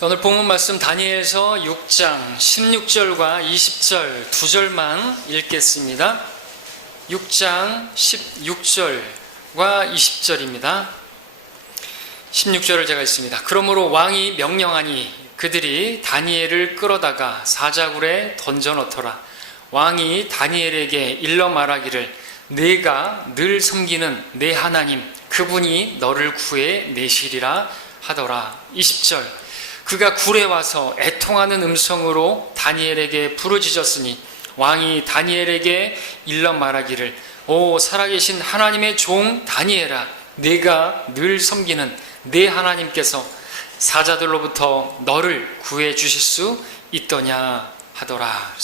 오늘 본문 말씀 다니엘서 6장 16절과 20절 두 절만 읽겠습니다. 6장 16절과 20절입니다. 16절을 제가 읽습니다. 그러므로 왕이 명령하니 그들이 다니엘을 끌어다가 사자굴에 던져넣더라. 왕이 다니엘에게 일러 말하기를 내가 늘 섬기는 내 하나님 그분이 너를 구해 내시리라 하더라. 20절 그가 굴에 와서 애통하는 음성으로 다니엘에게 부르짖었으니 왕이 다니엘에게 일러 말하기를 오 살아계신 하나님의 종 다니엘아 내가 늘 섬기는 내 하나님께서 사자들로부터 너를 구해 주실 수 있더냐 하더라.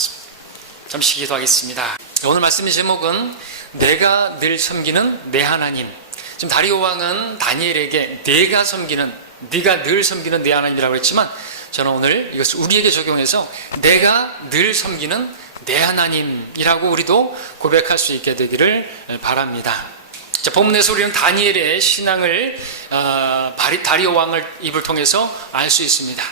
잠시 기도하겠습니다. 오늘 말씀의 제목은 내가 늘 섬기는 내 하나님. 지금 다리오 왕은 다니엘에게 네가 늘 섬기는 내 하나님이라고 했지만 저는 오늘 이것을 우리에게 적용해서 내가 늘 섬기는 내 하나님이라고 우리도 고백할 수 있게 되기를 바랍니다. 자, 본문에서 우리는 다니엘의 신앙을 다리오 왕을 입을 통해서 알 수 있습니다.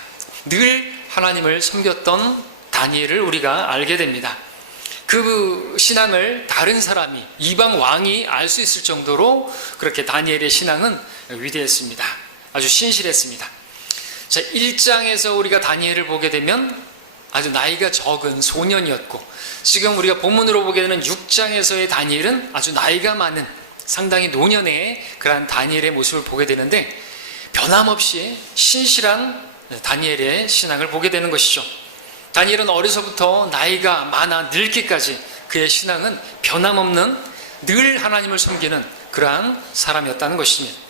늘 하나님을 섬겼던 다니엘을 우리가 알게 됩니다. 그 신앙을 다른 사람이 이방 왕이 알 수 있을 정도로 그렇게 다니엘의 신앙은 위대했습니다. 아주 신실했습니다. 자, 1장에서 우리가 다니엘을 보게 되면 아주 나이가 적은 소년이었고 지금 우리가 본문으로 보게 되는 6장에서의 다니엘은 아주 나이가 많은 상당히 노년의 그러한 다니엘의 모습을 보게 되는데 변함없이 신실한 다니엘의 신앙을 보게 되는 것이죠. 다니엘은 어려서부터 나이가 많아 늙기까지 그의 신앙은 변함없는 늘 하나님을 섬기는 그러한 사람이었다는 것입니다.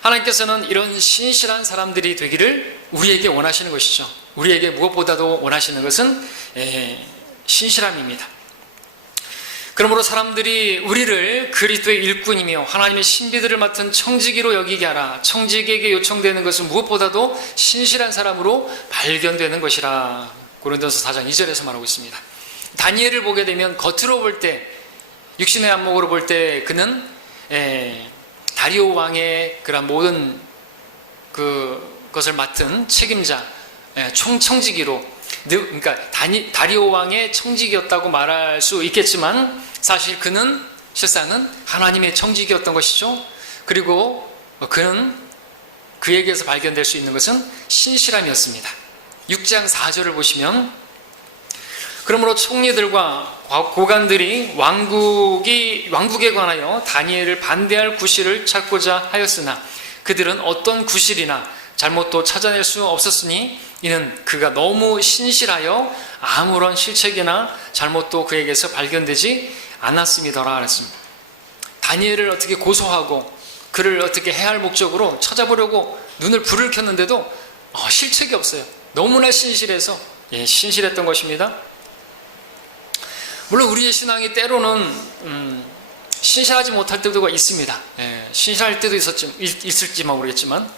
하나님께서는 이런 신실한 사람들이 되기를 우리에게 원하시는 것이죠. 우리에게 무엇보다도 원하시는 것은 신실함입니다. 그러므로 사람들이 우리를 그리스도의 일꾼이며 하나님의 신비들을 맡은 청지기로 여기게 하라. 청지기에게 요청되는 것은 무엇보다도 신실한 사람으로 발견되는 것이라. 고린도서 4장 2절에서 말하고 있습니다. 다니엘을 보게 되면 겉으로 볼 때 육신의 안목으로 볼 때 그는 다리오 왕의 그런 모든 그것을 맡은 책임자 청지기로 그러니까 다리오 왕의 청지기였다고 말할 수 있겠지만 사실 그는 실상은 하나님의 청지기였던 것이죠. 그리고 그는 그에게서 발견될 수 있는 것은 신실함이었습니다. 6장 4절을 보시면 그러므로 총리들과 고관들이 왕국에 관하여 다니엘을 반대할 구실을 찾고자 하였으나 그들은 어떤 구실이나 잘못도 찾아낼 수 없었으니 이는 그가 너무 신실하여 아무런 실책이나 잘못도 그에게서 발견되지 않았음이더라 그랬습니다. 다니엘을 어떻게 고소하고 그를 어떻게 해야 할 목적으로 찾아보려고 눈을 불을 켰는데도 실책이 없어요. 너무나 신실해서 신실했던 것입니다. 물론 우리의 신앙이 때로는 신실하지 못할 때도 있습니다. 신실할 때도 있을지만 모르겠지만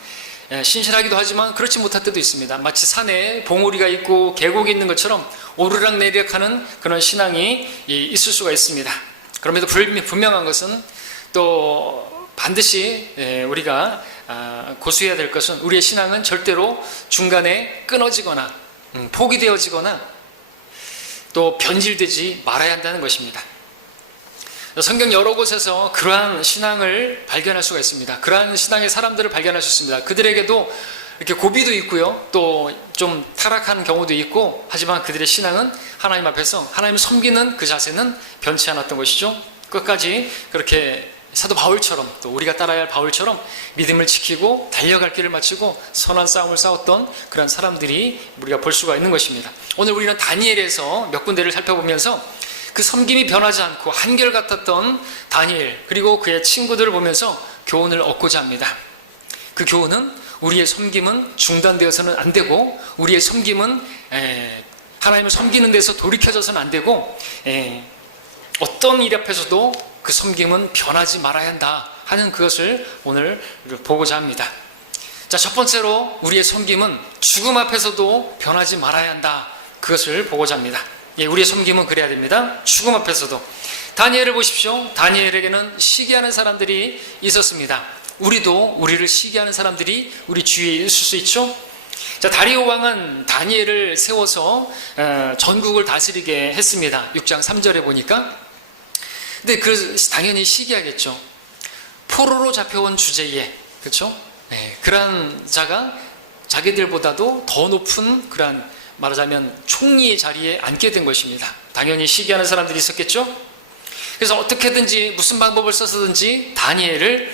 신실하기도 하지만 그렇지 못할 때도 있습니다. 마치 산에 봉우리가 있고 계곡이 있는 것처럼 오르락내리락하는 그런 신앙이 있을 수가 있습니다. 그럼에도 분명한 것은 또 반드시 우리가 고수해야 될 것은 우리의 신앙은 절대로 중간에 끊어지거나 포기되어지거나 또 변질되지 말아야 한다는 것입니다. 성경 여러 곳에서 그러한 신앙을 발견할 수가 있습니다. 그러한 신앙의 사람들을 발견할 수 있습니다. 그들에게도 이렇게 고비도 있고요. 또 좀 타락한 경우도 있고 하지만 그들의 신앙은 하나님 앞에서 하나님을 섬기는 그 자세는 변치 않았던 것이죠. 끝까지 그렇게 사도 바울처럼 또 우리가 따라야 할 바울처럼 믿음을 지키고 달려갈 길을 마치고 선한 싸움을 싸웠던 그런 사람들이 우리가 볼 수가 있는 것입니다. 오늘 우리는 다니엘에서 몇 군데를 살펴보면서 그 섬김이 변하지 않고 한결같았던 다니엘 그리고 그의 친구들을 보면서 교훈을 얻고자 합니다. 그 교훈은 우리의 섬김은 중단되어서는 안 되고 우리의 섬김은 하나님을 섬기는 데서 돌이켜져서는 안 되고 어떤 일 앞에서도 그 섬김은 변하지 말아야 한다 하는 그것을 오늘 보고자 합니다. 자, 첫 번째로 우리의 섬김은 죽음 앞에서도 변하지 말아야 한다. 그것을 보고자 합니다. 우리의 섬김은 그래야 됩니다. 죽음 앞에서도. 다니엘을 보십시오. 다니엘에게는 시기하는 사람들이 있었습니다. 우리도 우리를 시기하는 사람들이 우리 주위에 있을 수 있죠. 자, 다리오 왕은 다니엘을 세워서 전국을 다스리게 했습니다. 6장 3절에 보니까. 근데 당연히 시기하겠죠. 포로로 잡혀온 주제에, 그렇죠? 네, 그러한 자가 자기들보다도 더 높은 그러한, 말하자면 총리의 자리에 앉게 된 것입니다. 당연히 시기하는 사람들이 있었겠죠? 그래서 어떻게든지 무슨 방법을 써서든지 다니엘을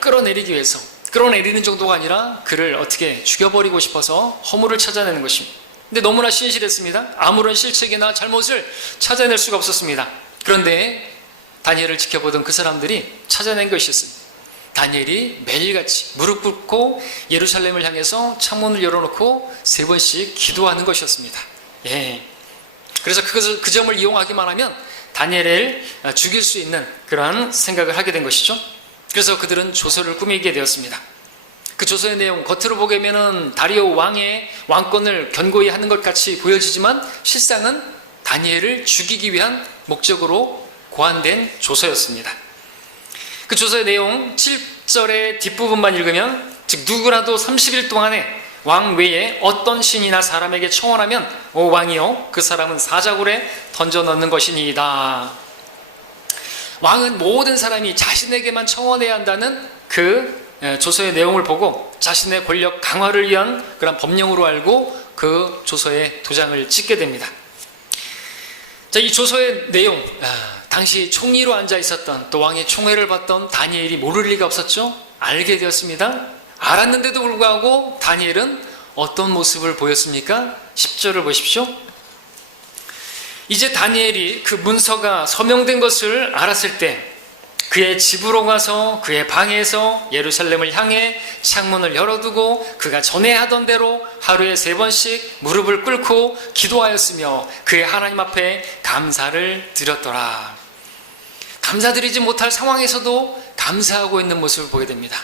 끌어내리기 위해서, 끌어내리는 정도가 아니라 그를 어떻게 죽여버리고 싶어서 허물을 찾아내는 것입니다. 근데 너무나 신실했습니다. 아무런 실책이나 잘못을 찾아낼 수가 없었습니다. 그런데 다니엘을 지켜보던 그 사람들이 찾아낸 것이었습니다. 다니엘이 매일같이 무릎 꿇고 예루살렘을 향해서 창문을 열어놓고 3번씩 기도하는 것이었습니다. 예. 그래서 그 점을 이용하기만 하면 다니엘을 죽일 수 있는 그러한 생각을 하게 된 것이죠. 그래서 그들은 조서를 꾸미게 되었습니다. 그 조서의 내용, 겉으로 보기에는 다리오 왕의 왕권을 견고히 하는 것 같이 보여지지만 실상은 다니엘을 죽이기 위한 목적으로 고안된 조서였습니다. 그 조서의 내용 7절의 뒷부분만 읽으면, 즉 누구라도 30일 동안에 왕 외에 어떤 신이나 사람에게 청원하면 오 왕이여 그 사람은 사자굴에 던져 넣는 것이니이다. 왕은 모든 사람이 자신에게만 청원해야 한다는 그 조서의 내용을 보고 자신의 권력 강화를 위한 그런 법령으로 알고 그 조서에 도장을 찍게 됩니다. 자, 이 조서의 내용, 당시 총리로 앉아 있었던, 또 왕의 총애를 받던 다니엘이 모를 리가 없었죠. 알게 되었습니다. 알았는데도 불구하고 다니엘은 어떤 모습을 보였습니까? 10절을 보십시오. 이제 다니엘이 그 문서가 서명된 것을 알았을 때 그의 집으로 가서 그의 방에서 예루살렘을 향해 창문을 열어두고 그가 전에 하던 대로 하루에 3번씩 무릎을 꿇고 기도하였으며 그의 하나님 앞에 감사를 드렸더라. 감사드리지 못할 상황에서도 감사하고 있는 모습을 보게 됩니다.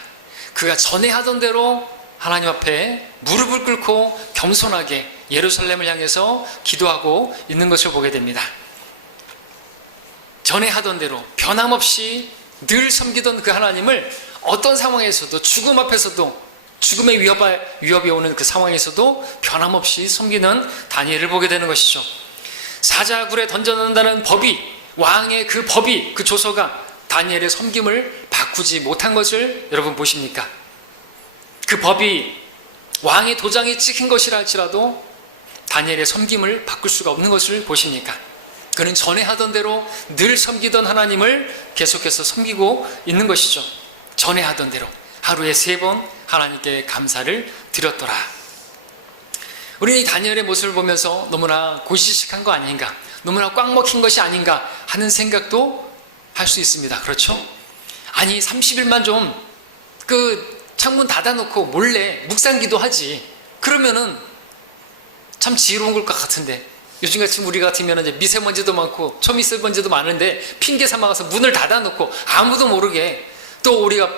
그가 전에 하던 대로 하나님 앞에 무릎을 꿇고 겸손하게 예루살렘을 향해서 기도하고 있는 것을 보게 됩니다. 전에 하던 대로 변함없이 늘 섬기던 그 하나님을 어떤 상황에서도, 죽음 앞에서도, 죽음의 위협이 오는 그 상황에서도 변함없이 섬기는 다니엘을 보게 되는 것이죠. 사자굴에 던져놓는다는 법이, 왕의 그 법이, 그 조서가 다니엘의 섬김을 바꾸지 못한 것을 여러분 보십니까? 그 법이 왕의 도장이 찍힌 것이라 할지라도 다니엘의 섬김을 바꿀 수가 없는 것을 보십니까? 그는 전에 하던 대로 늘 섬기던 하나님을 계속해서 섬기고 있는 것이죠. 전에 하던 대로 하루에 3번 하나님께 감사를 드렸더라. 우리는 이 다니엘의 모습을 보면서 너무나 고지식한 거 아닌가, 너무나 꽉 먹힌 것이 아닌가 하는 생각도 할 수 있습니다. 그렇죠? 아니 30일만 좀 그 창문 닫아놓고 몰래 묵상기도 하지. 그러면은 참 지혜로운 것 같은데, 요즘같이 우리 같으면 이제 미세먼지도 많고 초미세먼지도 많은데 핑계 삼아가서 문을 닫아놓고 아무도 모르게, 또 우리가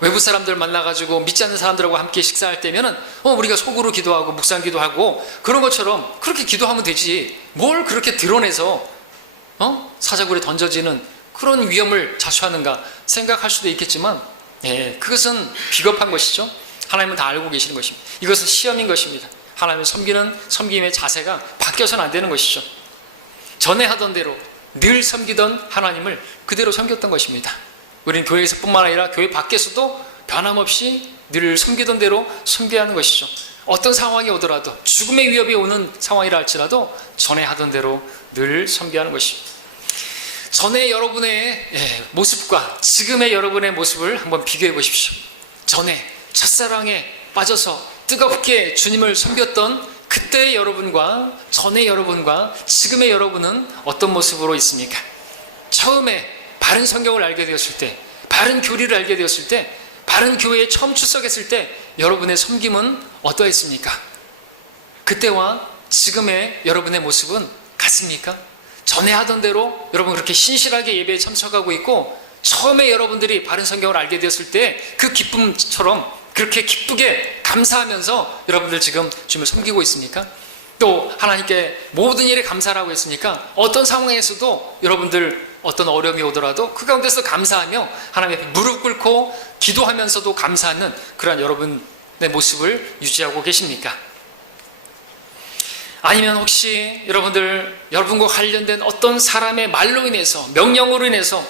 외부 사람들 만나가지고 믿지 않는 사람들하고 함께 식사할 때면은 우리가 속으로 기도하고 묵상기도 하고 그런 것처럼 그렇게 기도하면 되지. 뭘 그렇게 드러내서 사자굴에 던져지는 그런 위험을 자초하는가 생각할 수도 있겠지만, 그것은 비겁한 것이죠. 하나님은 다 알고 계시는 것입니다. 이것은 시험인 것입니다. 하나님을 섬기는 섬김의 자세가 바뀌어서는 안 되는 것이죠. 전에 하던 대로 늘 섬기던 하나님을 그대로 섬겼던 것입니다. 우리는 교회에서 뿐만 아니라 교회 밖에서도 변함없이 늘 섬기던 대로 섬겨야 하는 것이죠. 어떤 상황이 오더라도, 죽음의 위협이 오는 상황이라 할지라도 전에 하던 대로 늘 섬겨야 하는 것입니다. 전에 여러분의 모습과 지금의 여러분의 모습을 한번 비교해 보십시오. 전에 첫사랑에 빠져서 뜨겁게 주님을 섬겼던 그때의 여러분과 전의 여러분과 지금의 여러분은 어떤 모습으로 있습니까? 처음에 바른 성경을 알게 되었을 때, 바른 교리를 알게 되었을 때, 바른 교회에 처음 출석했을 때 여러분의 섬김은 어떠했습니까? 그때와 지금의 여러분의 모습은 같습니까? 전에 하던 대로 여러분 그렇게 신실하게 예배에 참석하고 있고, 처음에 여러분들이 바른 성경을 알게 되었을 때 그 기쁨처럼 그렇게 기쁘게 감사하면서 여러분들 지금 주님을 섬기고 있습니까? 또 하나님께 모든 일에 감사를 하고 있습니까? 어떤 상황에서도 여러분들 어떤 어려움이 오더라도 그 가운데서 감사하며 하나님 앞에 무릎 꿇고 기도하면서도 감사하는 그러한 여러분 모습을 유지하고 계십니까? 아니면 혹시 여러분과 관련된 어떤 사람의 말로 인해서, 명령으로 인해서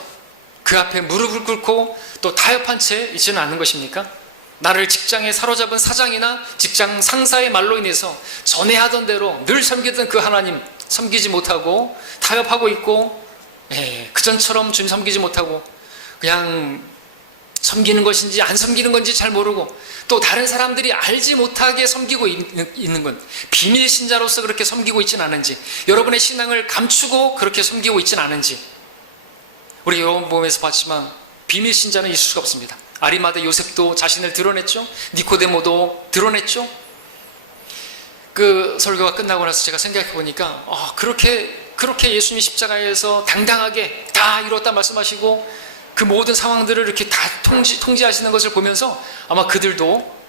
그 앞에 무릎을 꿇고 또 타협한 채 있지는 않는 것입니까? 나를 직장에 사로잡은 사장이나 직장 상사의 말로 인해서 전에 하던 대로 늘 섬기던 그 하나님 섬기지 못하고 타협하고 있고, 그전처럼 주님 섬기지 못하고 그냥 섬기는 것인지 안 섬기는 건지 잘 모르고, 또 다른 사람들이 알지 못하게 섬기고 있는 건, 비밀 신자로서 그렇게 섬기고 있지는 않은지, 여러분의 신앙을 감추고 그렇게 섬기고 있지는 않은지. 우리 요한복음에서 봤지만 비밀 신자는 있을 수가 없습니다. 아리마대 요셉도 자신을 드러냈죠. 니코데모도 드러냈죠. 그 설교가 끝나고 나서 제가 생각해 보니까 그렇게 예수님이 십자가에서 당당하게 다 이뤘다 말씀하시고 그 모든 상황들을 이렇게 다 통제하시는 것을 보면서 아마 그들도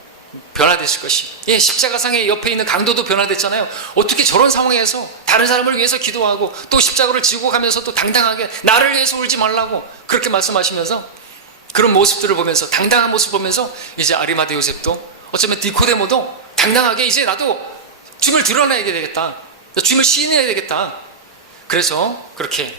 변화됐을 것이. 십자가상의 옆에 있는 강도도 변화됐잖아요. 어떻게 저런 상황에서 다른 사람을 위해서 기도하고 또 십자가를 지고 가면서 또 당당하게 나를 위해서 울지 말라고 그렇게 말씀하시면서, 그런 모습들을 보면서, 당당한 모습을 보면서 이제 아리마대 요셉도, 어쩌면 니코데모도 당당하게 이제 나도 주님을 드러내야 되겠다, 주님을 시인해야 되겠다, 그래서 그렇게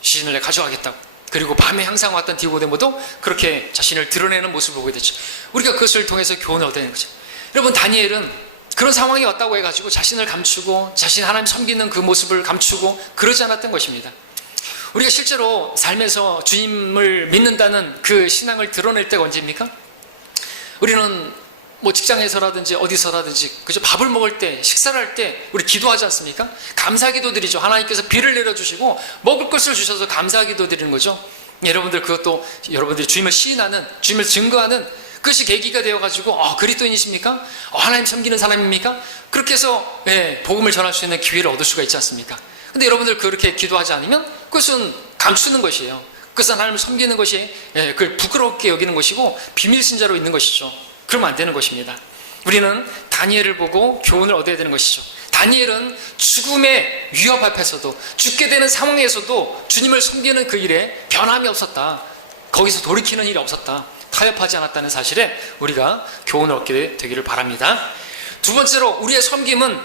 시신을 가져가겠다고. 그리고 밤에 항상 왔던 니코데모도 그렇게 자신을 드러내는 모습을 보게 됐죠. 우리가 그것을 통해서 교훈을 얻어야 되는 거죠. 여러분, 다니엘은 그런 상황이 왔다고 해가지고 자신을 감추고 자신 하나님 섬기는 그 모습을 감추고 그러지 않았던 것입니다. 우리가 실제로 삶에서 주님을 믿는다는 그 신앙을 드러낼 때가 언제입니까? 우리는 직장에서라든지 어디서라든지 그저 밥을 먹을 때, 식사를 할 때 우리 기도하지 않습니까? 감사기도 드리죠. 하나님께서 비를 내려주시고 먹을 것을 주셔서 감사기도 드리는 거죠. 여러분들 그것도 여러분들이 주님을 시인하는, 주님을 증거하는 그것이 계기가 되어가지고 그리스도인이십니까? 하나님 섬기는 사람입니까? 그렇게 해서 복음을 전할 수 있는 기회를 얻을 수가 있지 않습니까? 근데 여러분들 그렇게 기도하지 않으면 그것은 감추는 것이에요. 그것은 하나님을 섬기는 것이 그걸 부끄럽게 여기는 것이고 비밀신자로 있는 것이죠. 그러면 안 되는 것입니다. 우리는 다니엘을 보고 교훈을 얻어야 되는 것이죠. 다니엘은 죽음의 위협 앞에서도, 죽게 되는 상황에서도 주님을 섬기는 그 일에 변함이 없었다. 거기서 돌이키는 일이 없었다. 타협하지 않았다는 사실에 우리가 교훈을 얻게 되기를 바랍니다. 두 번째로, 우리의 섬김은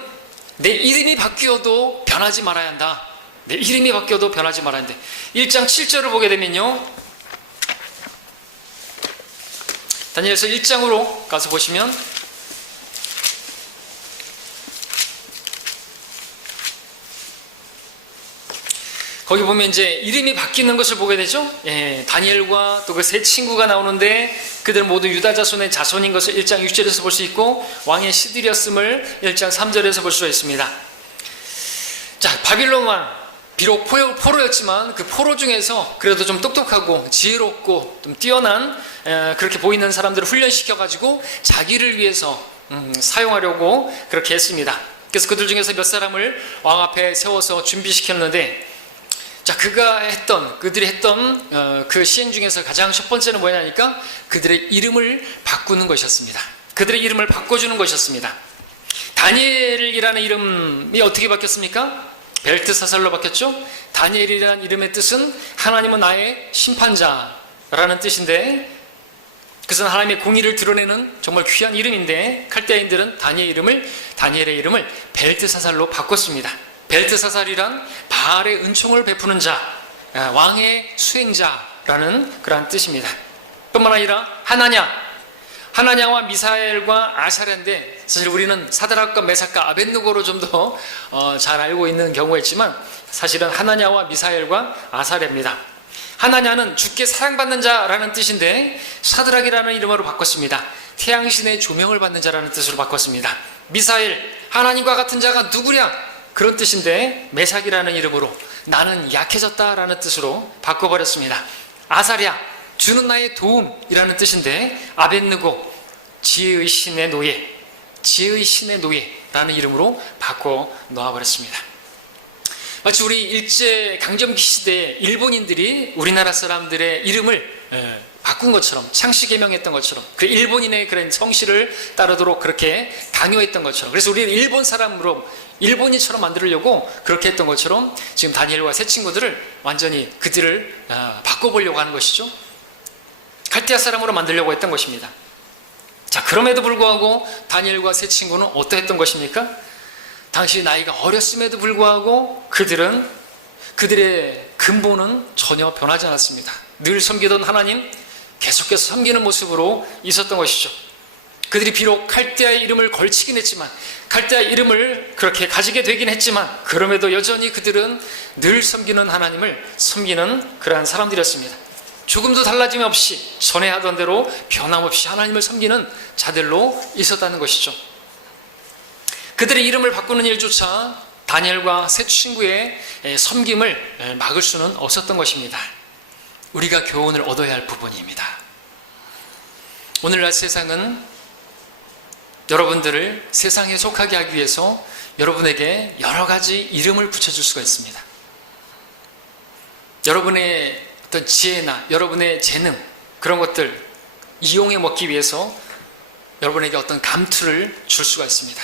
내 이름이 바뀌어도 변하지 말아야 한다. 내 이름이 바뀌어도 변하지 말아야 한다. 1장 7절을 보게 되면요, 다니엘서 1장으로 가서 보시면 거기 보면 이제 이름이 바뀌는 것을 보게 되죠. 다니엘과 또 그 세 친구가 나오는데 그들 모두 유다 자손의 자손인 것을 1장 6절에서 볼 수 있고, 왕의 시들이었음을 1장 3절에서 볼 수가 있습니다. 자, 바빌론 왕, 비록 포로였지만 그 포로 중에서 그래도 좀 똑똑하고 지혜롭고 좀 뛰어난 그렇게 보이는 사람들을 훈련시켜가지고 자기를 위해서 사용하려고 그렇게 했습니다. 그래서 그들 중에서 몇 사람을 왕 앞에 세워서 준비시켰는데, 자, 그들이 했던 그 시행 중에서 가장 첫 번째는 뭐냐니까 그들의 이름을 바꾸는 것이었습니다. 그들의 이름을 바꿔주는 것이었습니다. 다니엘이라는 이름이 어떻게 바뀌었습니까? 벨트사살로 바뀌었죠. 다니엘이라는 이름의 뜻은 하나님은 나의 심판자라는 뜻인데, 그것은 하나님의 공의를 드러내는 정말 귀한 이름인데, 칼데아인들은 다니엘의 이름을 벨트사살로 바꿨습니다. 벨트사살이란 바알의 은총을 베푸는 자, 왕의 수행자라는 그러한 뜻입니다. 뿐만 아니라 하나냐와 미사엘과 아사랴인데, 사실 우리는 사드락과 메삭과 아벳느고로 좀 더 잘 알고 있는 경우가 있지만 사실은 하나냐와 미사엘과 아사랴입니다. 하나냐는 주께 사랑받는 자라는 뜻인데 사드락이라는 이름으로 바꿨습니다. 태양신의 조명을 받는 자라는 뜻으로 바꿨습니다. 미사엘, 하나님과 같은 자가 누구냐, 그런 뜻인데 메삭이라는 이름으로 나는 약해졌다라는 뜻으로 바꿔버렸습니다. 아사랴, 주는 나의 도움이라는 뜻인데 아벳느고, 지혜의 신의 노예라는 이름으로 바꿔 놓아버렸습니다. 마치 우리 일제 강점기 시대에 일본인들이 우리나라 사람들의 이름을 바꾼 것처럼, 창씨 개명했던 것처럼, 그 일본인의 그런 성씨를 따르도록 그렇게 강요했던 것처럼, 그래서 우리는 일본 사람으로 일본인처럼 만들려고 그렇게 했던 것처럼 지금 다니엘과 세 친구들을 완전히 그들을 바꿔보려고 하는 것이죠. 갈대아 사람으로 만들려고 했던 것입니다. 자, 그럼에도 불구하고 다니엘과 세 친구는 어떠했던 것입니까? 당시 나이가 어렸음에도 불구하고 그들의 근본은 전혀 변하지 않았습니다. 늘 섬기던 하나님, 계속해서 섬기는 모습으로 있었던 것이죠. 그들이 비록 칼데아의 이름을 걸치긴 했지만, 칼데아의 이름을 그렇게 가지게 되긴 했지만, 그럼에도 여전히 그들은 늘 섬기는 하나님을 섬기는 그러한 사람들이었습니다. 조금도 달라짐 없이 전에 하던 대로 변함없이 하나님을 섬기는 자들로 있었다는 것이죠. 그들의 이름을 바꾸는 일조차 다니엘과 세 친구의 섬김을 막을 수는 없었던 것입니다. 우리가 교훈을 얻어야 할 부분입니다. 오늘날 세상은 여러분들을 세상에 속하게 하기 위해서 여러분에게 여러 가지 이름을 붙여줄 수가 있습니다. 여러분의 어떤 지혜나 여러분의 재능, 그런 것들 이용해 먹기 위해서 여러분에게 어떤 감투를 줄 수가 있습니다.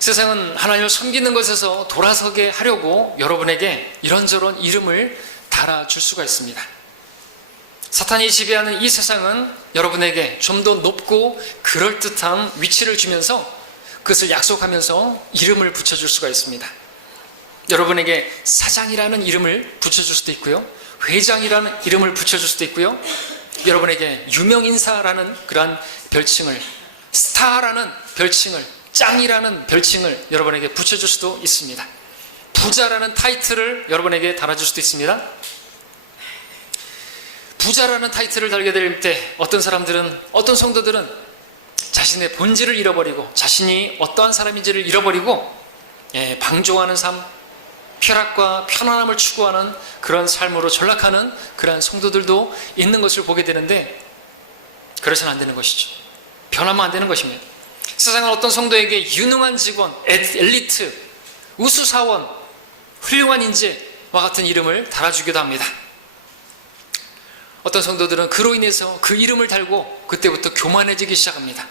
세상은 하나님을 섬기는 것에서 돌아서게 하려고 여러분에게 이런저런 이름을 달아줄 수가 있습니다. 사탄이 지배하는 이 세상은 여러분에게 좀 더 높고 그럴듯한 위치를 주면서 그것을 약속하면서 이름을 붙여줄 수가 있습니다. 여러분에게 사장이라는 이름을 붙여줄 수도 있고요, 회장이라는 이름을 붙여줄 수도 있고요, 여러분에게 유명인사라는 그러한 별칭을, 스타라는 별칭을, 짱이라는 별칭을 여러분에게 붙여줄 수도 있습니다. 부자라는 타이틀을 여러분에게 달아줄 수도 있습니다. 부자라는 타이틀을 달게 될 때 어떤 사람들은, 어떤 성도들은 자신의 본질을 잃어버리고 자신이 어떠한 사람인지를 잃어버리고 방종하는 삶, 쾌락과 편안함을 추구하는 그런 삶으로 전락하는 그러한 성도들도 있는 것을 보게 되는데, 그래서는 안 되는 것이죠. 변하면 안 되는 것입니다. 세상은 어떤 성도에게 유능한 직원, 엘리트, 우수사원, 훌륭한 인재와 같은 이름을 달아주기도 합니다. 어떤 성도들은 그로 인해서 그 이름을 달고 그때부터 교만해지기 시작합니다.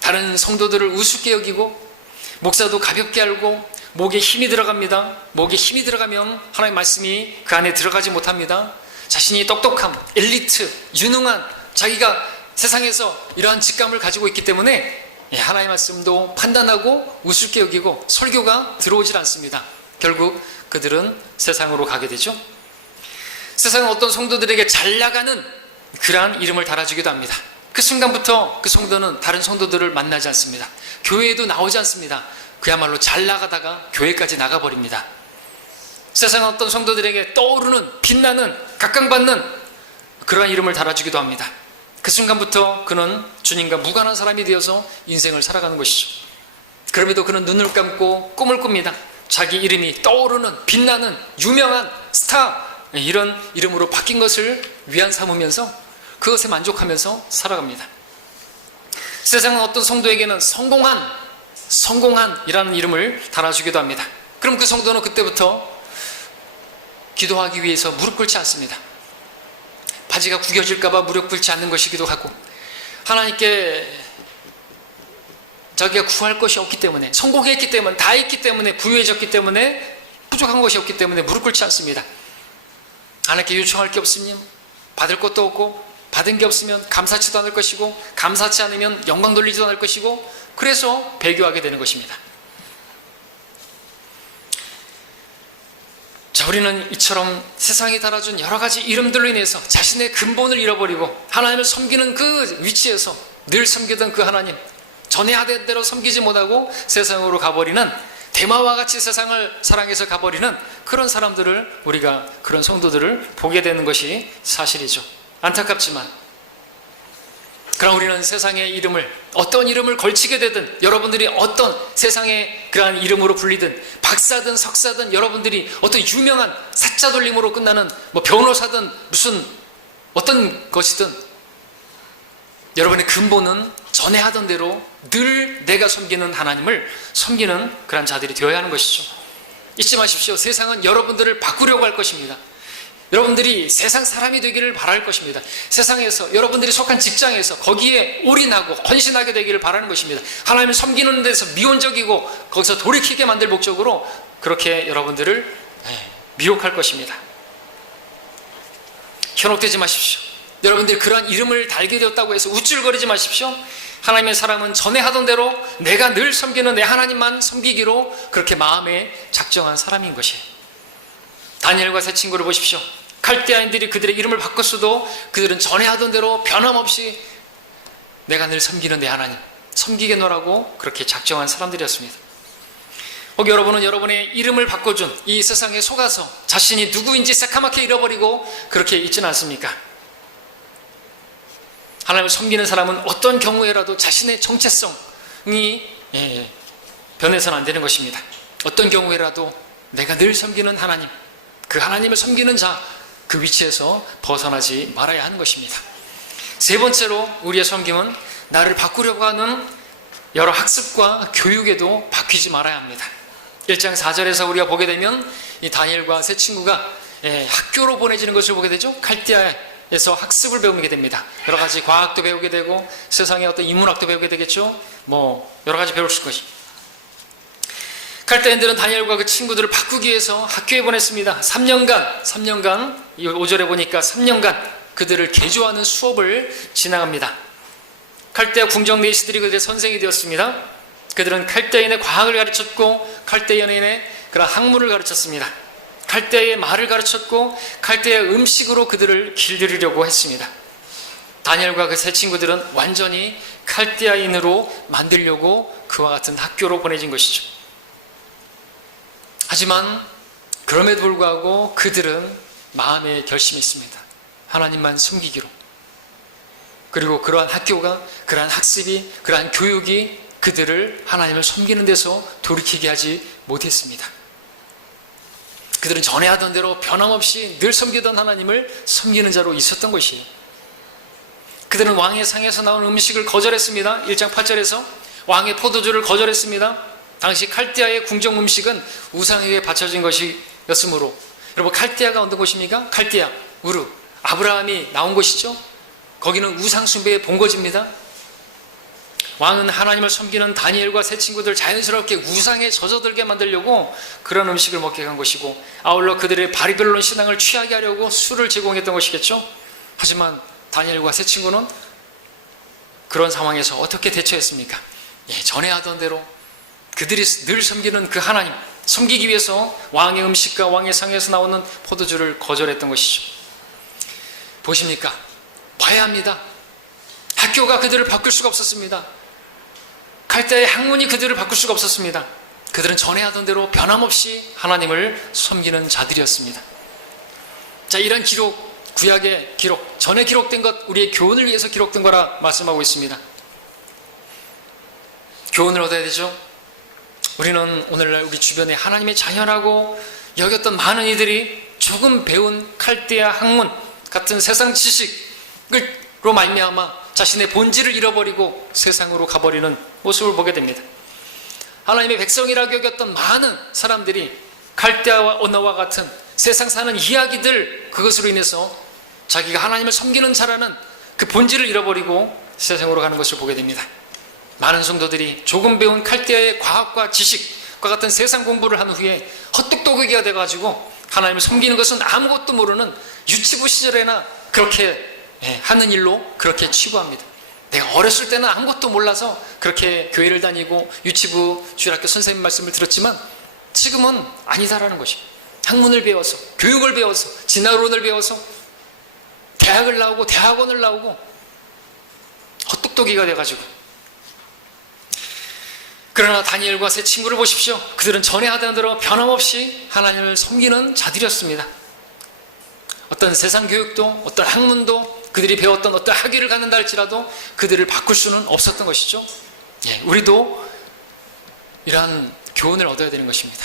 다른 성도들을 우습게 여기고, 목사도 가볍게 알고, 목에 힘이 들어갑니다. 목에 힘이 들어가면 하나님의 말씀이 그 안에 들어가지 못합니다. 자신이 똑똑함, 엘리트, 유능한, 자기가 세상에서 이러한 직감을 가지고 있기 때문에 하나님의 말씀도 판단하고 우습게 여기고 설교가 들어오질 않습니다. 결국 그들은 세상으로 가게 되죠. 세상은 어떤 성도들에게 잘 나가는 그러한 이름을 달아주기도 합니다. 그 순간부터 그 성도는 다른 성도들을 만나지 않습니다. 교회에도 나오지 않습니다. 그야말로 잘 나가다가 교회까지 나가버립니다. 세상은 어떤 성도들에게 떠오르는, 빛나는, 각광받는 그러한 이름을 달아주기도 합니다. 그 순간부터 그는 주님과 무관한 사람이 되어서 인생을 살아가는 것이죠. 그럼에도 그는 눈을 감고 꿈을 꿉니다. 자기 이름이 떠오르는, 빛나는, 유명한 스타, 이런 이름으로 바뀐 것을 위안 삼으면서 그것에 만족하면서 살아갑니다. 세상은 어떤 성도에게는 성공한 이라는 이름을 달아주기도 합니다. 그럼 그 성도는 그때부터 기도하기 위해서 무릎 꿇지 않습니다. 바지가 구겨질까봐 무릎 꿇지 않는 것이기도 하고, 하나님께 자기가 구할 것이 없기 때문에, 성공했기 때문에, 다 했기 때문에, 부유해졌기 때문에, 부족한 것이 없기 때문에 무릎 꿇지 않습니다. 하나님께 요청할 게 없으면 받을 것도 없고, 받은 게 없으면 감사치도 않을 것이고, 감사치 않으면 영광 돌리지도 않을 것이고, 그래서 배교하게 되는 것입니다. 자, 우리는 이처럼 세상이 달아준 여러 가지 이름들로 인해서 자신의 근본을 잃어버리고 하나님을 섬기는 그 위치에서 늘 섬기던 그 하나님, 전에 하던 대로 섬기지 못하고 세상으로 가버리는, 대마와 같이 세상을 사랑해서 가버리는 그런 사람들을, 우리가 그런 성도들을 보게 되는 것이 사실이죠. 안타깝지만, 그럼 우리는 세상의 이름을, 어떤 이름을 걸치게 되든, 여러분들이 어떤 세상의 그러한 이름으로 불리든, 박사든 석사든, 여러분들이 어떤 유명한 사자 돌림으로 끝나는 변호사든 무슨 어떤 것이든, 여러분의 근본은 전에 하던 대로 늘 내가 섬기는 하나님을 섬기는 그런 자들이 되어야 하는 것이죠. 잊지 마십시오. 세상은 여러분들을 바꾸려고 할 것입니다. 여러분들이 세상 사람이 되기를 바랄 것입니다. 세상에서, 여러분들이 속한 직장에서 거기에 올인하고 헌신하게 되기를 바라는 것입니다. 하나님을 섬기는 데서 미온적이고 거기서 돌이키게 만들 목적으로 그렇게 여러분들을 미혹할 것입니다. 현혹되지 마십시오. 여러분들 그러한 이름을 달게 되었다고 해서 우쭐거리지 마십시오. 하나님의 사람은 전에 하던 대로 내가 늘 섬기는 내 하나님만 섬기기로 그렇게 마음에 작정한 사람인 것이에요. 다니엘과 세 친구를 보십시오. 칼데아인들이 그들의 이름을 바꿨어도 그들은 전에 하던 대로 변함없이 내가 늘 섬기는 내 하나님 섬기겠노라고 그렇게 작정한 사람들이었습니다. 혹 여러분은 여러분의 이름을 바꿔준 이 세상에 속아서 자신이 누구인지 새카맣게 잃어버리고 그렇게 있지는 않습니까? 하나님을 섬기는 사람은 어떤 경우에라도 자신의 정체성이 변해서는 안 되는 것입니다. 어떤 경우에라도 내가 늘 섬기는 하나님, 그 하나님을 섬기는 자, 그 위치에서 벗어나지 말아야 하는 것입니다. 세 번째로 우리의 섬김은 나를 바꾸려고 하는 여러 학습과 교육에도 바뀌지 말아야 합니다. 1장 4절에서 우리가 보게 되면 이 다니엘과 세 친구가 학교로 보내지는 것을 보게 되죠. 칼데아에서 학습을 배우게 됩니다. 여러 가지 과학도 배우게 되고 세상의 어떤 인문학도 배우게 되겠죠. 여러 가지 배울 것이. 칼데아인들은 다니엘과 그 친구들을 바꾸기 위해서 학교에 보냈습니다. 3년간 5절에 보니까 3년간 그들을 개조하는 수업을 진행합니다. 칼데아 궁정 내시들이 그들의 선생이 되었습니다. 그들은 칼데아인의 과학을 가르쳤고 칼데아인의 그런 학문을 가르쳤습니다. 칼데아의 말을 가르쳤고 칼데아의 음식으로 그들을 길들이려고 했습니다. 다니엘과 그 세 친구들은 완전히 칼데아인으로 만들려고 그와 같은 학교로 보내진 것이죠. 하지만 그럼에도 불구하고 그들은 마음에 결심이 있습니다. 하나님만 섬기기로. 그리고 그러한 학교가, 그러한 학습이, 그러한 교육이 그들을 하나님을 섬기는 데서 돌이키게 하지 못했습니다. 그들은 전에 하던 대로 변함없이 늘 섬기던 하나님을 섬기는 자로 있었던 것이에요. 그들은 왕의 상에서 나온 음식을 거절했습니다. 1장 8절에서 왕의 포도주를 거절했습니다. 당시 칼데아의 궁정 음식은 우상에게 바쳐진 것이었으므로, 여러분 칼데아가 어떤 곳입니까? 칼데아, 우르, 아브라함이 나온 곳이죠. 거기는 우상 숭배의 본거지입니다. 왕은 하나님을 섬기는 다니엘과 세 친구들 자연스럽게 우상에 젖어들게 만들려고 그런 음식을 먹게 한 것이고, 아울러 그들의 바리벨론 신앙을 취하게 하려고 술을 제공했던 것이겠죠. 하지만 다니엘과 세 친구는 그런 상황에서 어떻게 대처했습니까? 전에 하던 대로 그들이 늘 섬기는 그 하나님 섬기기 위해서 왕의 음식과 왕의 상에서 나오는 포도주를 거절했던 것이죠. 보십니까? 봐야 합니다. 학교가 그들을 바꿀 수가 없었습니다. 칼데아의 학문이 그들을 바꿀 수가 없었습니다. 그들은 전에 하던 대로 변함없이 하나님을 섬기는 자들이었습니다. 자, 이런 기록, 구약의 기록, 전에 기록된 것, 우리의 교훈을 위해서 기록된 거라 말씀하고 있습니다. 교훈을 얻어야 되죠. 우리는 오늘날 우리 주변에 하나님의 자녀라고 여겼던 많은 이들이 조금 배운 칼데아 학문 같은 세상 지식으로 말미암아 자신의 본질을 잃어버리고 세상으로 가버리는 모습을 보게 됩니다. 하나님의 백성이라고 여겼던 많은 사람들이 칼데아와 언어와 같은 세상 사는 이야기들, 그것으로 인해서 자기가 하나님을 섬기는 자라는 그 본질을 잃어버리고 세상으로 가는 것을 보게 됩니다. 많은 성도들이 조금 배운 칼데아의 과학과 지식과 같은 세상 공부를 한 후에 헛똑똑이가 돼가지고 하나님을 섬기는 것은 아무것도 모르는 유치부 시절에나 그렇게 하는 일로 그렇게 치부합니다. 내가 어렸을 때는 아무것도 몰라서 그렇게 교회를 다니고 유치부 주일학교 선생님 말씀을 들었지만 지금은 아니다라는 것이, 학문을 배워서, 교육을 배워서, 진화론을 배워서 대학을 나오고 대학원을 나오고 헛똑똑이가 돼가지고. 그러나 다니엘과 세 친구를 보십시오. 그들은 전에 하던 대로 변함없이 하나님을 섬기는 자들이었습니다. 어떤 세상 교육도, 어떤 학문도, 그들이 배웠던 어떤 학위를 갖는다 할지라도 그들을 바꿀 수는 없었던 것이죠. 우리도 이러한 교훈을 얻어야 되는 것입니다.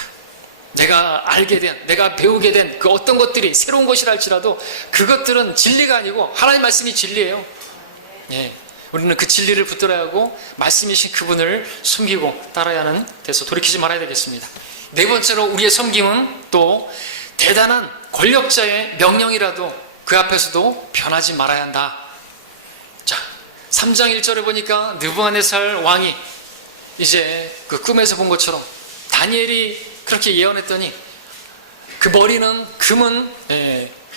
내가 알게 된, 내가 배우게 된 그 어떤 것들이 새로운 것이라 할지라도 그것들은 진리가 아니고 하나님 말씀이 진리예요. 우리는 그 진리를 붙들어야 하고 말씀이신 그분을 숨기고 따라야 하는 데서 돌이키지 말아야 되겠습니다. 네 번째로 우리의 섬김은 또 대단한 권력자의 명령이라도 그 앞에서도 변하지 말아야 한다. 자, 3장 1절에 보니까 느부갓네살 왕이 이제 그 꿈에서 본 것처럼 다니엘이 그렇게 예언했더니 그 머리는 금은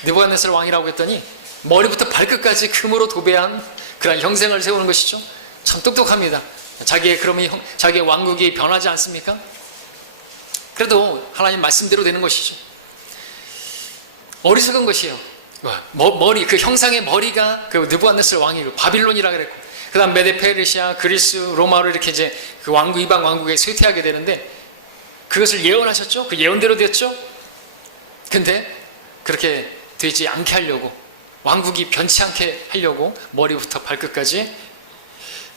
느부갓네살 왕이라고 했더니 머리부터 발끝까지 금으로 도배한 그런 형상을 세우는 것이죠. 참 똑똑합니다. 자기의 왕국이 변하지 않습니까? 그래도 하나님 말씀대로 되는 것이죠. 어리석은 것이에요. 머리, 그 형상의 머리가 그 느부갓네살 왕이고 바빌론이라 그랬고, 그 다음 메데 페르시아, 그리스, 로마로 이렇게 이제 그 왕국, 이방 왕국에 쇠퇴하게 되는데, 그것을 예언하셨죠? 그 예언대로 됐죠? 근데 그렇게 되지 않게 하려고, 왕국이 변치 않게 하려고 머리부터 발끝까지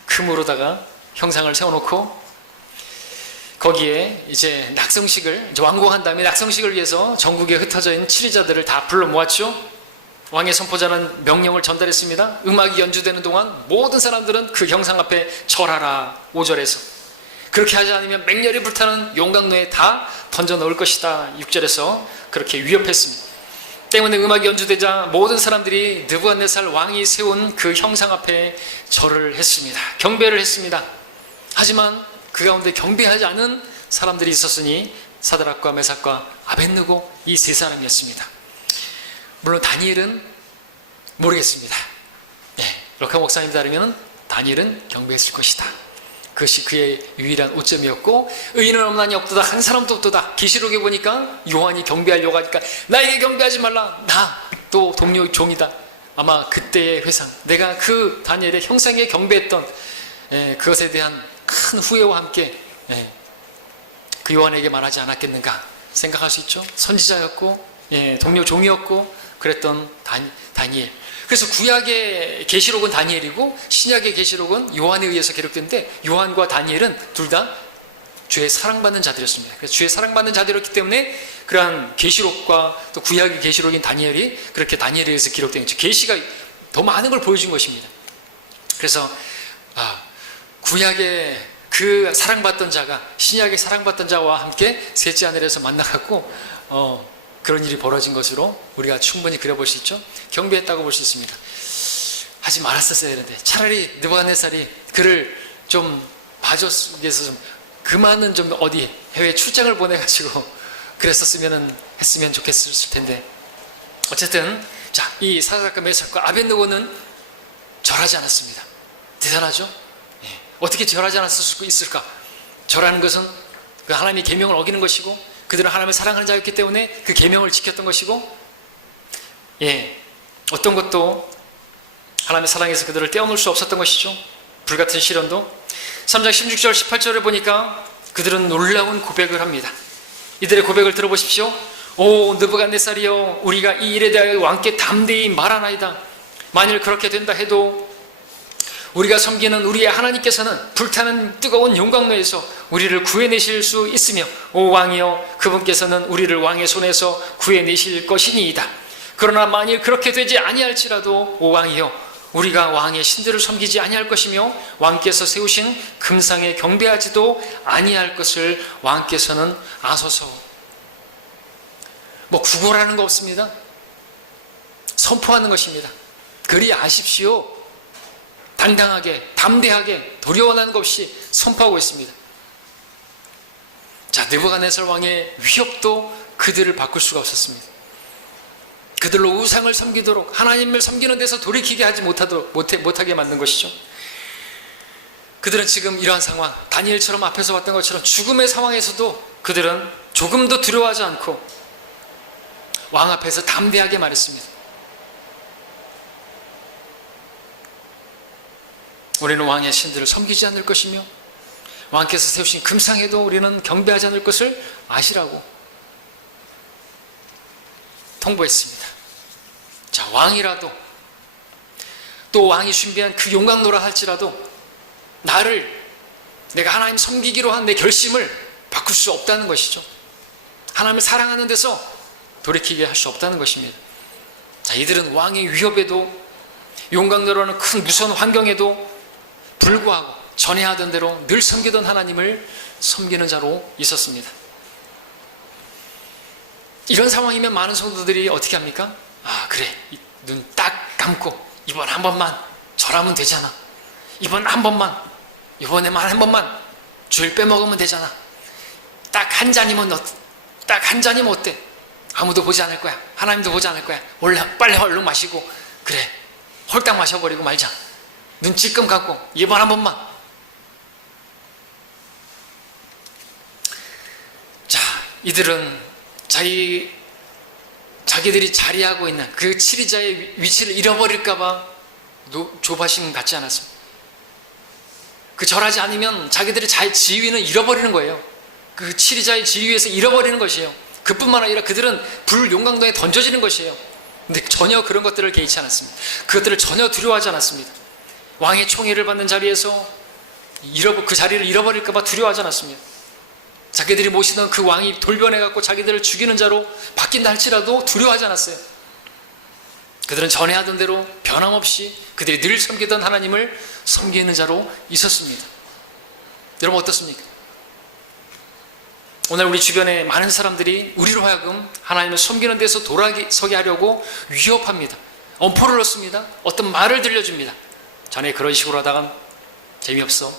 금으로다가 형상을 세워놓고, 거기에 이제 낙성식을, 이제 완공한 다음에 낙성식을 위해서 전국에 흩어져 있는 치리자들을 다 불러 모았죠. 왕의 선포자는 명령을 전달했습니다. 음악이 연주되는 동안 모든 사람들은 그 형상 앞에 절하라. 5절에서 그렇게 하지 않으면 맹렬히 불타는 용광로에 다 던져 넣을 것이다. 6절에서 그렇게 위협했습니다. 때문에 음악이 연주되자 모든 사람들이 느부갓네살 왕이 세운 그 형상 앞에 절을 했습니다. 경배를 했습니다. 하지만 그 가운데 경배하지 않은 사람들이 있었으니 사드락과 메삭과 아벳느고 이 세 사람이었습니다. 물론 다니엘은 모르겠습니다. 럭카 목사님 따르면 다니엘은 경배했을 것이다. 그것이 그의 유일한 오점이었고, 의인은 없나니 없도다, 한 사람도 없도다. 계시록에 보니까 요한이 경배하려고 하니까 나에게 경배하지 말라, 나 또 동료 종이다. 아마 그때의 회상, 내가 그 다니엘의 형상에 경배했던 그것에 대한 큰 후회와 함께 그 요한에게 말하지 않았겠는가 생각할 수 있죠. 선지자였고 동료 종이었고 그랬던 다니엘. 그래서 구약의 계시록은 다니엘이고 신약의 계시록은 요한에 의해서 기록된데, 요한과 다니엘은 둘 다 주의 사랑받는 자들이었습니다. 그래서 주의 사랑받는 자들이었기 때문에 그러한 계시록과 또 구약의 계시록인 다니엘이 그렇게 다니엘에 의해서 기록된 거죠. 계시가 더 많은 걸 보여준 것입니다. 그래서 구약의 그 사랑받던 자가 신약의 사랑받던 자와 함께 셋째 하늘에서 만나갖고 그런 일이 벌어진 것으로 우리가 충분히 그려볼 수 있죠. 경배했다고 볼 수 있습니다. 하지 말았었어야 되는데, 차라리 느부갓네살이 그를 좀 봐줬기 위해서 좀 그만은 좀 어디 해외 출장을 보내가지고 했으면 좋겠을 텐데, 어쨌든 자, 이 사드락과 메삭과 아벳느고는 절하지 않았습니다. 대단하죠? 어떻게 절하지 않았을 수 있을까? 절하는 것은 그 하나님의 계명을 어기는 것이고, 그들은 하나님을 사랑하는 자였기 때문에 그 계명을 지켰던 것이고, 어떤 것도 하나님의 사랑에서 그들을 떼어놓을 수 없었던 것이죠. 불같은 시련도. 3장 16절 18절에 보니까 그들은 놀라운 고백을 합니다. 이들의 고백을 들어보십시오. 오 느부갓네살이여, 우리가 이 일에 대하여 왕께 담대히 말하나이다. 만일 그렇게 된다 해도 우리가 섬기는 우리의 하나님께서는 불타는 뜨거운 용광로에서 우리를 구해내실 수 있으며, 오 왕이여, 그분께서는 우리를 왕의 손에서 구해내실 것이니이다. 그러나 만일 그렇게 되지 아니할지라도 오 왕이여, 우리가 왕의 신들을 섬기지 아니할 것이며 왕께서 세우신 금상에 경배하지도 아니할 것을 왕께서는 아소서. 구걸하는 거 없습니다. 선포하는 것입니다. 그리 아십시오. 당당하게, 담대하게, 두려워하는 것 없이 선포하고 있습니다. 자, 느부갓네살 왕의 위협도 그들을 바꿀 수가 없었습니다. 그들로 우상을 섬기도록, 하나님을 섬기는 데서 돌이키게 하지 못하게 만든 것이죠. 그들은 지금 이러한 상황, 다니엘처럼 앞에서 봤던 것처럼 죽음의 상황에서도 그들은 조금도 두려워하지 않고 왕 앞에서 담대하게 말했습니다. 우리는 왕의 신들을 섬기지 않을 것이며 왕께서 세우신 금상에도 우리는 경배하지 않을 것을 아시라고 통보했습니다. 자, 왕이라도 또 왕이 준비한 그 용광로라 할지라도 내가 하나님 섬기기로 한 내 결심을 바꿀 수 없다는 것이죠. 하나님을 사랑하는 데서 돌이키게 할 수 없다는 것입니다. 자, 이들은 왕의 위협에도 용광로라는 큰 무서운 환경에도 불구하고 전에 하던 대로 늘 섬기던 하나님을 섬기는 자로 있었습니다. 이런 상황이면 많은 성도들이 어떻게 합니까? 그래, 눈 딱 감고 이번 한 번만 절하면 되잖아. 이번에만 한 번만 주일 빼먹으면 되잖아. 딱 한 잔이면 어때? 아무도 보지 않을 거야. 하나님도 보지 않을 거야. 빨리 얼른 마시고 그래, 홀딱 마셔버리고 말자. 눈 찔끔 감고 이번 한 번만. 자, 이들은 자기들이 자리하고 있는 그 치리자의 위치를 잃어버릴까봐 조바심 갖지 않았습니다. 그 절하지 않으면 자기들의 지위는 잃어버리는 거예요. 그 치리자의 지위에서 잃어버리는 것이에요. 그뿐만 아니라 그들은 불용광동에 던져지는 것이에요. 근데 전혀 그런 것들을 개의치 않았습니다. 그것들을 전혀 두려워하지 않았습니다. 왕의 총애를 받는 자리에서 그 자리를 잃어버릴까봐 두려워하지 않았습니다. 자기들이 모시던 그 왕이 돌변해갖고 자기들을 죽이는 자로 바뀐다 할지라도 두려워하지 않았어요. 그들은 전에 하던 대로 변함없이 그들이 늘 섬기던 하나님을 섬기는 자로 있었습니다. 여러분 어떻습니까? 오늘 우리 주변에 많은 사람들이 우리로 하여금 하나님을 섬기는 데서 돌아서게 하려고 위협합니다. 엄포를 넣습니다. 어떤 말을 들려줍니다. 자네 그런 식으로 하다간 재미없어.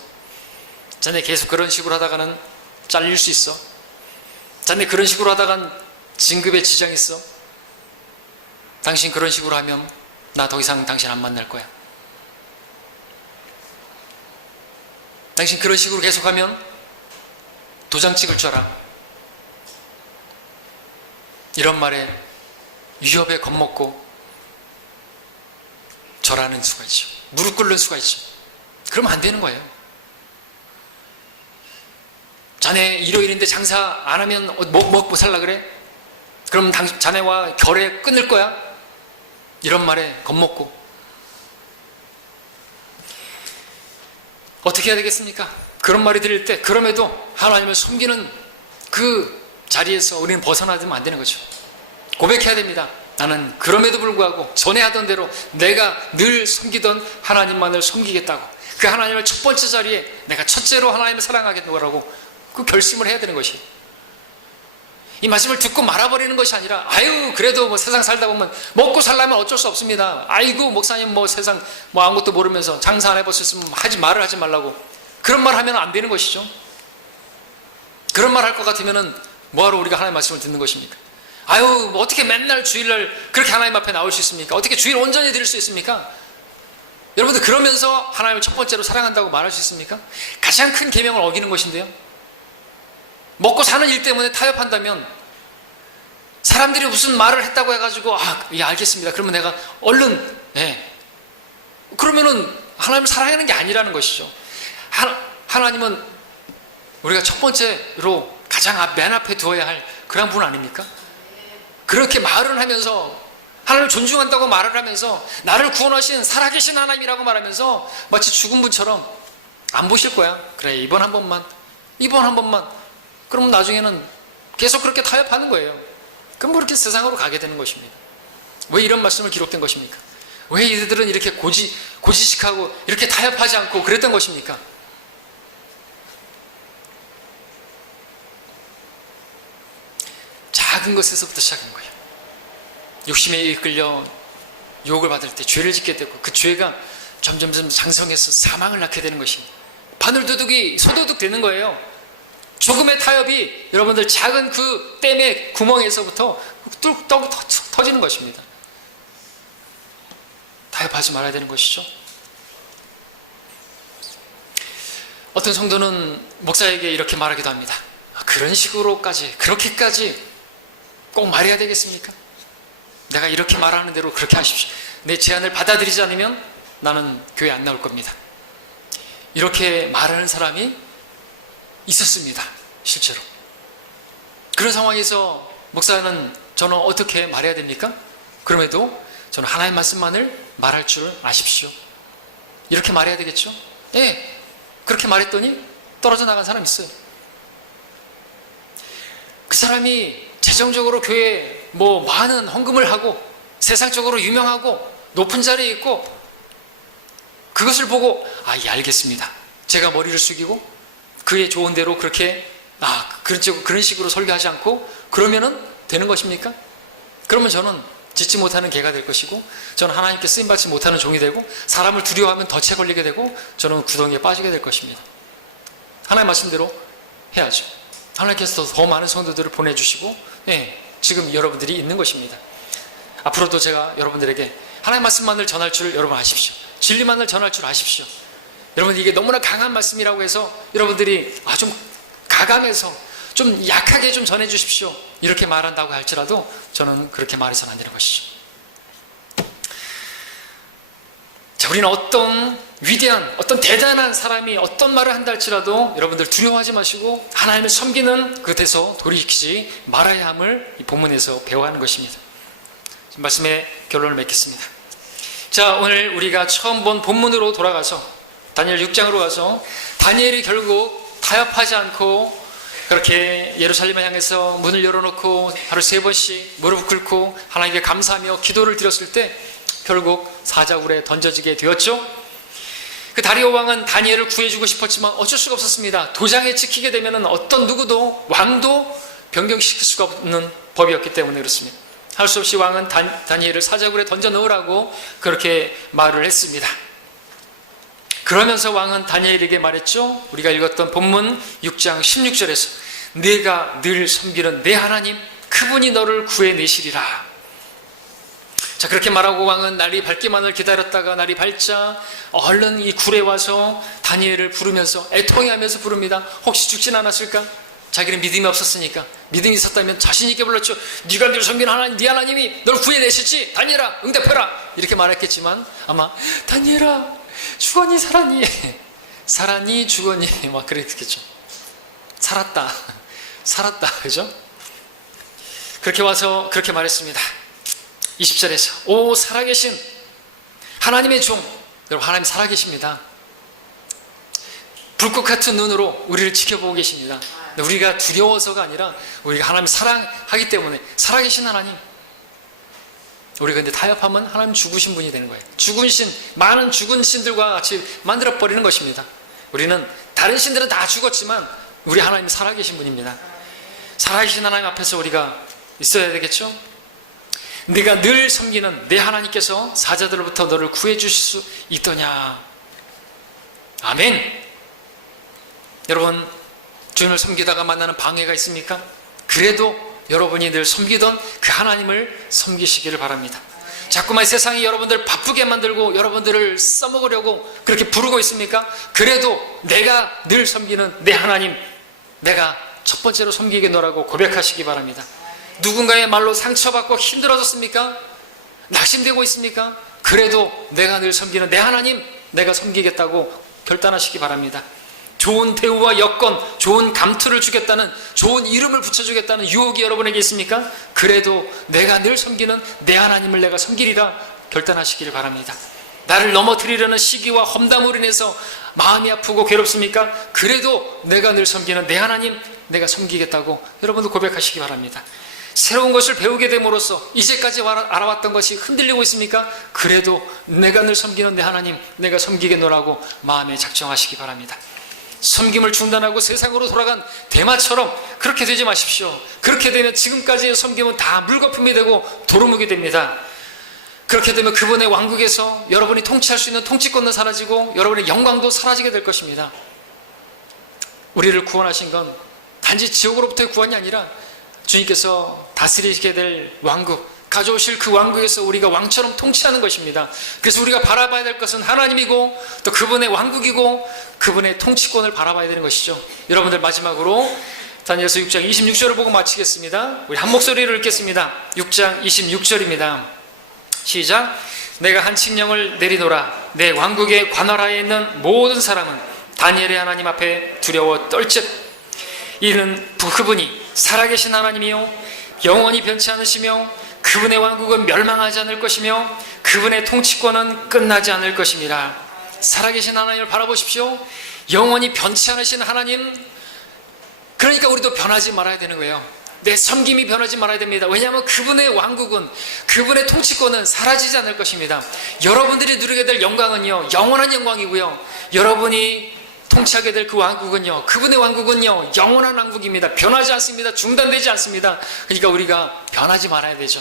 자네 계속 그런 식으로 하다가는 잘릴 수 있어. 자네 그런 식으로 하다간 진급에 지장 있어. 당신 그런 식으로 하면 나 더 이상 당신 안 만날 거야. 당신 그런 식으로 계속하면 도장 찍을 줄 알아. 이런 말에 위협에 겁먹고 절하는 수가 있죠. 무릎 꿇는 수가 있죠. 그러면 안 되는 거예요. 자네 일요일인데 장사 안 하면 뭐 먹고 살라 그래? 그럼 자네와 결례 끊을 거야? 이런 말에 겁먹고 어떻게 해야 되겠습니까? 그런 말이 들릴 때 그럼에도 하나님을 섬기는 그 자리에서 우리는 벗어나면 안 되는 거죠. 고백해야 됩니다. 나는 그럼에도 불구하고 전에 하던 대로 내가 늘 섬기던 하나님만을 섬기겠다고, 그 하나님을 첫 번째 자리에 내가 첫째로 하나님을 사랑하겠다고 그 결심을 해야 되는 것이에요. 이 말씀을 듣고 말아버리는 것이 아니라 아유 그래도 뭐 세상 살다 보면 먹고 살려면 어쩔 수 없습니다. 아이고 목사님 뭐 세상 뭐 아무것도 모르면서 장사 안 해보셨으면 말을 하지 말라고, 그런 말 하면 안 되는 것이죠. 그런 말 할 것 같으면은 뭐하러 우리가 하나님의 말씀을 듣는 것입니까? 아유 뭐 어떻게 맨날 주일날 그렇게 하나님 앞에 나올 수 있습니까? 어떻게 주일 온전히 드릴 수 있습니까? 여러분들 그러면서 하나님을 첫 번째로 사랑한다고 말할 수 있습니까? 가장 큰 계명을 어기는 것인데요. 먹고 사는 일 때문에 타협한다면 사람들이 무슨 말을 했다고 해가지고 예 알겠습니다. 그러면 내가 얼른 그러면은 하나님을 사랑하는 게 아니라는 것이죠. 하나님은 우리가 첫 번째로 가장 맨 앞에 두어야 할 그런 분 아닙니까? 그렇게 말을 하면서 하나님을 존중한다고 말을 하면서 나를 구원하신 살아계신 하나님이라고 말하면서 마치 죽은 분처럼 안 보실 거야. 그래 이번 한 번만 그럼 나중에는 계속 그렇게 타협하는 거예요. 그럼 그렇게 세상으로 가게 되는 것입니다. 왜 이런 말씀을 기록된 것입니까? 왜 이들은 이렇게 고지식하고 이렇게 타협하지 않고 그랬던 것입니까? 작은 것에서부터 시작한 거예요. 욕심에 이끌려 유혹을 받을 때 죄를 짓게 되고 그 죄가 점점 장성해서 사망을 낳게 되는 것입니다. 바늘도둑이 소도둑 되는 거예요. 조금의 타협이 여러분들 작은 그 댐의 구멍에서부터 뚝뚝 터지는 것입니다. 타협하지 말아야 되는 것이죠. 어떤 성도는 목사에게 이렇게 말하기도 합니다. 그런 식으로까지 그렇게까지 꼭 말해야 되겠습니까? 내가 이렇게 말하는 대로 그렇게 하십시오. 내 제안을 받아들이지 않으면 나는 교회 안 나올 겁니다. 이렇게 말하는 사람이 있었습니다. 실제로. 그런 상황에서 목사는 저는 어떻게 말해야 됩니까? 그럼에도 저는 하나님의 말씀만을 말할 줄 아십시오. 이렇게 말해야 되겠죠? 네. 그렇게 말했더니 떨어져 나간 사람이 있어요. 그 사람이 재정적으로 교회에 많은 헌금을 하고 세상적으로 유명하고 높은 자리에 있고 그것을 보고 예 알겠습니다. 제가 머리를 숙이고 그의 좋은 대로 그렇게 그런 식으로 설교하지 않고 그러면은 되는 것입니까? 그러면 저는 짓지 못하는 개가 될 것이고 저는 하나님께 쓰임받지 못하는 종이 되고 사람을 두려워하면 덫에 걸리게 되고 저는 구덩이에 빠지게 될 것입니다. 하나님 말씀대로 해야죠. 하나님께서 더 많은 성도들을 보내주시고 지금 여러분들이 있는 것입니다. 앞으로도 제가 여러분들에게 하나님의 말씀만을 전할 줄 여러분 아십시오. 진리만을 전할 줄 아십시오. 여러분 이게 너무나 강한 말씀이라고 해서 여러분들이 좀 가감해서 좀 약하게 좀 전해 주십시오 이렇게 말한다고 할지라도 저는 그렇게 말해서는 안 되는 것이죠. 자, 우리는 어떤 위대한, 어떤 대단한 사람이 어떤 말을 한다 할지라도 여러분들 두려워하지 마시고 하나님을 섬기는 그곳에서 돌이키지 말아야 함을 이 본문에서 배워가는 것입니다. 말씀의 결론을 맺겠습니다. 자, 오늘 우리가 처음 본 본문으로 돌아가서 다니엘 6장으로 가서 다니엘이 결국 타협하지 않고 그렇게 예루살렘을 향해서 문을 열어놓고 하루 3번씩 무릎 꿇고 하나님께 감사하며 기도를 드렸을 때 결국 사자굴에 던져지게 되었죠. 그 다리오 왕은 다니엘을 구해주고 싶었지만 어쩔 수가 없었습니다. 도장에 찍히게 되면 어떤 누구도 왕도 변경시킬 수가 없는 법이었기 때문에 그렇습니다. 할 수 없이 왕은 다니엘을 사자굴에 던져 넣으라고 그렇게 말을 했습니다. 그러면서 왕은 다니엘에게 말했죠. 우리가 읽었던 본문 6장 16절에서 내가 늘 섬기는 내 하나님 그분이 너를 구해내시리라. 자, 그렇게 말하고 왕은 날이 밝기만을 기다렸다가 날이 밝자 얼른 이 굴에 와서 다니엘을 부르면서 애통해하면서 부릅니다. 혹시 죽진 않았을까? 자기는 믿음이 없었으니까. 믿음이 있었다면 자신 있게 불렀죠. 네가 늘 섬기는 하나님, 네 하나님이 널 구해내실지 다니엘아 응답해라 이렇게 말했겠지만 아마 다니엘아 죽었니 살았니? 살았니 죽었니? 막 그랬겠죠. 살았다 그죠? 그렇게 와서 그렇게 말했습니다. 20절에서 오 살아계신 하나님의 종, 여러분 하나님 살아계십니다. 불꽃 같은 눈으로 우리를 지켜보고 계십니다. 우리가 두려워서가 아니라 우리가 하나님 사랑하기 때문에 살아계신 하나님. 우리가 근데 타협하면 하나님 죽으신 분이 되는 거예요. 죽은 신, 많은 죽은 신들과 같이 만들어버리는 것입니다. 우리는 다른 신들은 다 죽었지만 우리 하나님 살아계신 분입니다. 살아계신 하나님 앞에서 우리가 있어야 되겠죠? 네가 늘 섬기는 내 하나님께서 사자들로부터 너를 구해 주실 수 있더냐. 아멘. 여러분 주님을 섬기다가 만나는 방해가 있습니까? 그래도 여러분이 늘 섬기던 그 하나님을 섬기시기를 바랍니다. 자꾸만 세상이 여러분들 바쁘게 만들고 여러분들을 써먹으려고 그렇게 부르고 있습니까? 그래도 내가 늘 섬기는 내 하나님, 내가 첫 번째로 섬기겠노라고 고백하시기 바랍니다. 누군가의 말로 상처받고 힘들어졌습니까? 낙심되고 있습니까? 그래도 내가 늘 섬기는 내 하나님, 내가 섬기겠다고 결단하시기 바랍니다. 좋은 대우와 여건, 좋은 감투를 주겠다는, 좋은 이름을 붙여주겠다는 유혹이 여러분에게 있습니까? 그래도 내가 늘 섬기는 내 하나님을 내가 섬기리라 결단하시기를 바랍니다. 나를 넘어뜨리려는 시기와 험담으로 인해서 마음이 아프고 괴롭습니까? 그래도 내가 늘 섬기는 내 하나님, 내가 섬기겠다고 여러분도 고백하시기 바랍니다. 새로운 것을 배우게 됨으로써 이제까지 알아왔던 것이 흔들리고 있습니까? 그래도 내가 늘 섬기는 내 하나님, 내가 섬기겠노라고 마음에 작정하시기 바랍니다. 섬김을 중단하고 세상으로 돌아간 대마처럼 그렇게 되지 마십시오. 그렇게 되면 지금까지의 섬김은 다 물거품이 되고 도루묵이 됩니다. 그렇게 되면 그분의 왕국에서 여러분이 통치할 수 있는 통치권도 사라지고 여러분의 영광도 사라지게 될 것입니다. 우리를 구원하신 건 단지 지옥으로부터의 구원이 아니라 주님께서 다스리게 될 왕국, 가져오실 그 왕국에서 우리가 왕처럼 통치하는 것입니다. 그래서 우리가 바라봐야 될 것은 하나님이고 또 그분의 왕국이고 그분의 통치권을 바라봐야 되는 것이죠. 여러분들 마지막으로 다니엘서 6장 26절을 보고 마치겠습니다. 우리 한 목소리를 읽겠습니다. 6장 26절입니다. 시작. 내가 한 칙령을 내리노라. 내 왕국의 관할하에 있는 모든 사람은 다니엘의 하나님 앞에 두려워 떨즉 이는 그분이 살아계신 하나님이요 영원히 변치 않으시며 그분의 왕국은 멸망하지 않을 것이며 그분의 통치권은 끝나지 않을 것입니다. 살아계신 하나님을 바라보십시오. 영원히 변치 않으신 하나님, 그러니까 우리도 변하지 말아야 되는 거예요. 내 섬김이 변하지 말아야 됩니다. 왜냐하면 그분의 왕국은, 그분의 통치권은 사라지지 않을 것입니다. 여러분들이 누리게 될 영광은요 영원한 영광이고요, 여러분이 통치하게 될 그 왕국은요, 그분의 왕국은요 영원한 왕국입니다. 변하지 않습니다. 중단되지 않습니다. 그러니까 우리가 변하지 말아야 되죠.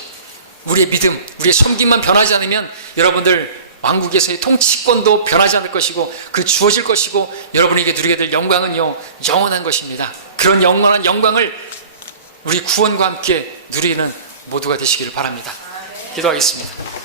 우리의 믿음, 우리의 섬김만 변하지 않으면 여러분들 왕국에서의 통치권도 변하지 않을 것이고 그 주어질 것이고 여러분에게 누리게 될 영광은요 영원한 것입니다. 그런 영원한 영광을 우리 구원과 함께 누리는 모두가 되시기를 바랍니다. 기도하겠습니다.